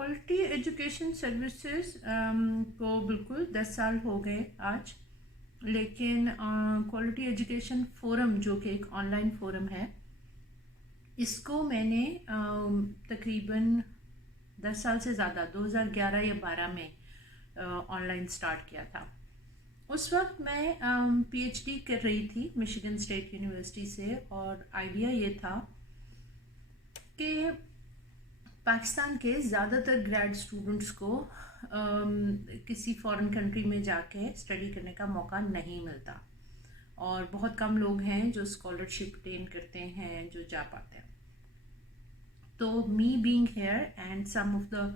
Quality education services کو بالکل 10 سال ہو گئے آج، لیکن کوالٹی ایجوکیشن فورم جو کہ ایک آن لائن فورم ہے، اس کو میں نے تقریباً 10 سال سے زیادہ 2011 یا 12 میں آن لائن سٹارٹ کیا تھا۔ اس وقت میں پی ایچ ڈی کر رہی تھی مشیگن اسٹیٹ یونیورسٹی سے، اور آئیڈیا یہ تھا کہ پاکستان کے زیادہ تر گریڈ اسٹوڈنٹس کو کسی فارن کنٹری میں جا کے اسٹڈی کرنے کا موقع نہیں ملتا، اور بہت کم لوگ ہیں جو اسکالرشپ اٹین کرتے ہیں، جو جا پاتے ہیں۔ تو me being here and some of the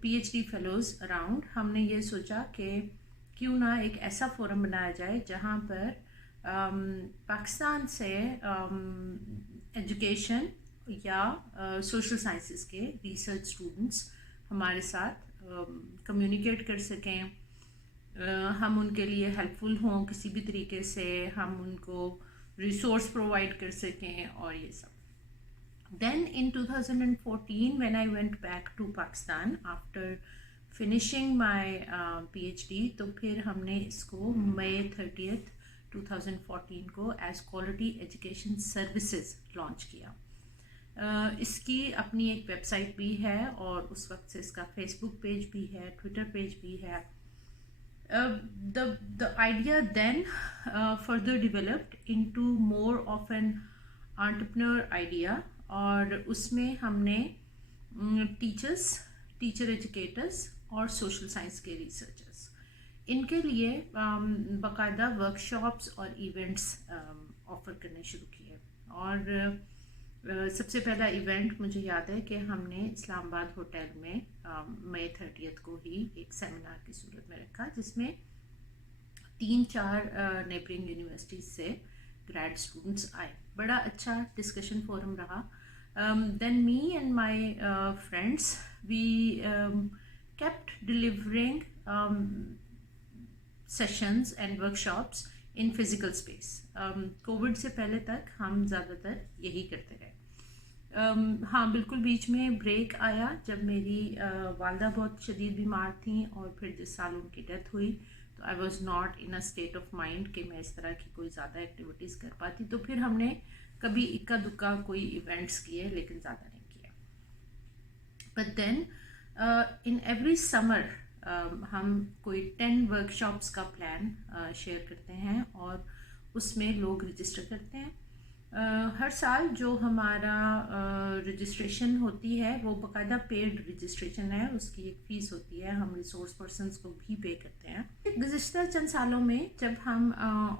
P H D fellows around, ہم نے یہ سوچا کہ کیوں نہ ایک ایسا فورم بنایا جائے جہاں پر پاکستان سے ایجوکیشن یا سوشل سائنسز کے ریسرچ اسٹوڈنٹس ہمارے ساتھ کمیونیکیٹ کر سکیں، ہم ان کے لیے ہیلپ فل ہوں کسی بھی طریقے سے، ہم ان کو ریسورس پرووائڈ کر سکیں اور یہ سب۔ Then in 2014 when I went back to Pakistan after finishing my PhD، تو پھر ہم نے اس کو May 30th 2014 کو as Quality Education Services launch کیا۔ اس کی اپنی ایک ویب سائٹ بھی ہے، اور اس وقت سے اس کا فیس بک پیج بھی ہے، ٹویٹر پیج بھی ہے۔ The idea then further developed into more of an entrepreneur idea، اور اس میں ہم نے ٹیچر ایجوکیٹرز اور سوشل سائنس کے ریسرچرز، ان کے لیے باقاعدہ ورکشاپس اور ایونٹس آفر کرنے شروع کیے۔ اور سب سے پہلا ایونٹ مجھے یاد ہے کہ ہم نے اسلام آباد ہوٹل میں May 30th کو ہی ایک سیمینار کی صورت میں رکھا، جس میں 3-4 نیبرنگ یونیورسٹیز سے گریڈ اسٹوڈنٹس آئے۔ بڑا اچھا ڈسکشن فورم رہا۔ Then me and my friends we kept delivering sessions and workshops in physical space۔ Covid سے پہلے تک ہم زیادہ تر یہی کرتے رہے۔ ہاں بالکل بیچ میں بریک آیا جب میری والدہ بہت شدید بیمار تھیں، اور پھر جس سال ان کی ڈیتھ ہوئی تو I was not in a state of mind کہ میں اس طرح کی کوئی زیادہ ایکٹیویٹیز کر پاتی، تو پھر ہم نے کبھی اکا دکا کوئی ایونٹس کیے، لیکن زیادہ نہیں کیے۔ بٹ دین ان ایوری سمر ہم کوئی 10 ورکشاپس کا پلان شیئر کرتے ہیں، اور اس میں لوگ رجسٹر کرتے ہیں۔ ہر سال جو ہمارا رجسٹریشن ہوتی ہے وہ باقاعدہ پیڈ رجسٹریشن ہے، اس کی ایک فیس ہوتی ہے، ہم ریسورس پرسنس کو بھی پے کرتے ہیں۔ گزشتہ چند سالوں میں جب ہم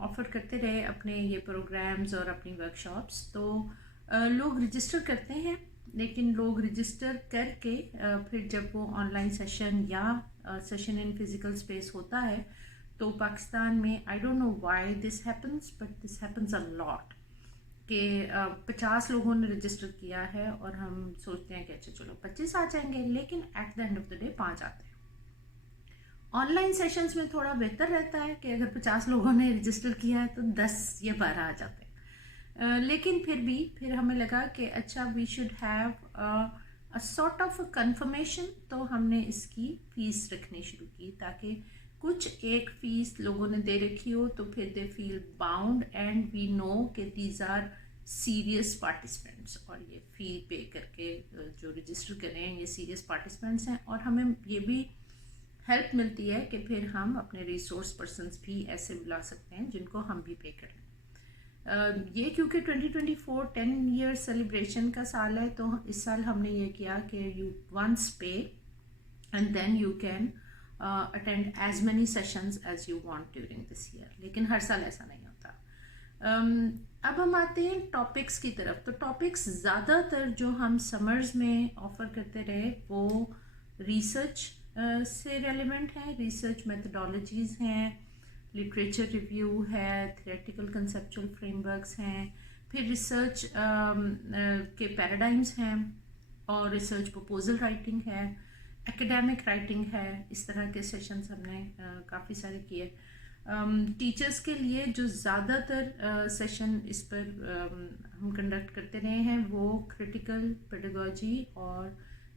آفر کرتے رہے اپنے یہ پروگرامز اور اپنی ورکشاپس، تو لوگ رجسٹر کرتے ہیں، لیکن لوگ رجسٹر کر کے پھر جب وہ آن لائن سیشن یا سیشن ان فزیکل اسپیس ہوتا ہے، تو پاکستان میں I don't know why this happens, but this happens a lot, کہ 50 لوگوں نے رجسٹر کیا ہے، اور ہم سوچتے ہیں کہ اچھا چلو 25 آ جائیں گے، لیکن at the end of the day 5 آتے ہیں۔ آن لائن سیشنز میں تھوڑا بہتر رہتا ہے کہ اگر 50 لوگوں نے رجسٹر کیا ہے تو 10 یا 12 آ جاتے ہیں، لیکن پھر ہمیں لگا کہ اچھا we should have a sort of confirmation, تو ہم نے اس کی فیس رکھنی شروع کی، تاکہ کچھ ایک فیس لوگوں نے دے رکھی ہو تو پھر دے فیل باؤنڈ اینڈ وی نو کہ دیز آر سیریس پارٹیسپینٹس، اور یہ فی پے کر کے جو رجسٹر کریں یہ سیریس پارٹیسپینٹس ہیں، اور ہمیں یہ بھی ہیلپ ملتی ہے کہ پھر ہم اپنے ریسورس پرسنس بھی ایسے بلا سکتے ہیں جن کو ہم بھی پے کریں۔ یہ کیونکہ 2024 10 ایئر سیلیبریشن کا سال ہے، تو اس سال ہم نے یہ کیا کہ you once pay and then you can attend as many sessions as you want during this year، لیکن ہر سال ایسا نہیں ہوتا۔ اب ہم آتے ہیں ٹاپکس کی طرف۔ تو ٹاپکس زیادہ تر جو ہم سمرز میں آفر کرتے رہے وہ ریسرچ سے ریلیونٹ ہیں، ریسرچ میتھڈالوجیز ہیں، لٹریچر ریویو ہے، تھیوریٹیکل کنسیپچول فریم ورکس ہیں، پھر ریسرچ کے پیراڈائمز ہیں، اور ریسرچ پروپوزل رائٹنگ ہے، ایکیڈیمک رائٹنگ ہے۔ اس طرح کے سیشنز ہم نے کافی سارے کیے۔ ٹیچرز کے لیے جو زیادہ تر سیشن اس پر ہم کنڈکٹ کرتے رہے ہیں وہ کریٹیکل پیڈاگوجی اور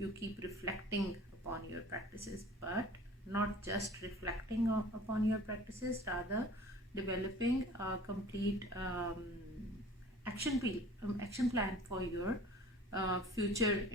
you keep reflecting upon your practices, but not just reflecting upon your practices, rather developing a complete action plan for your future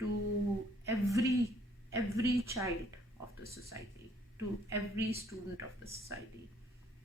to every child of the society, to every student of the society,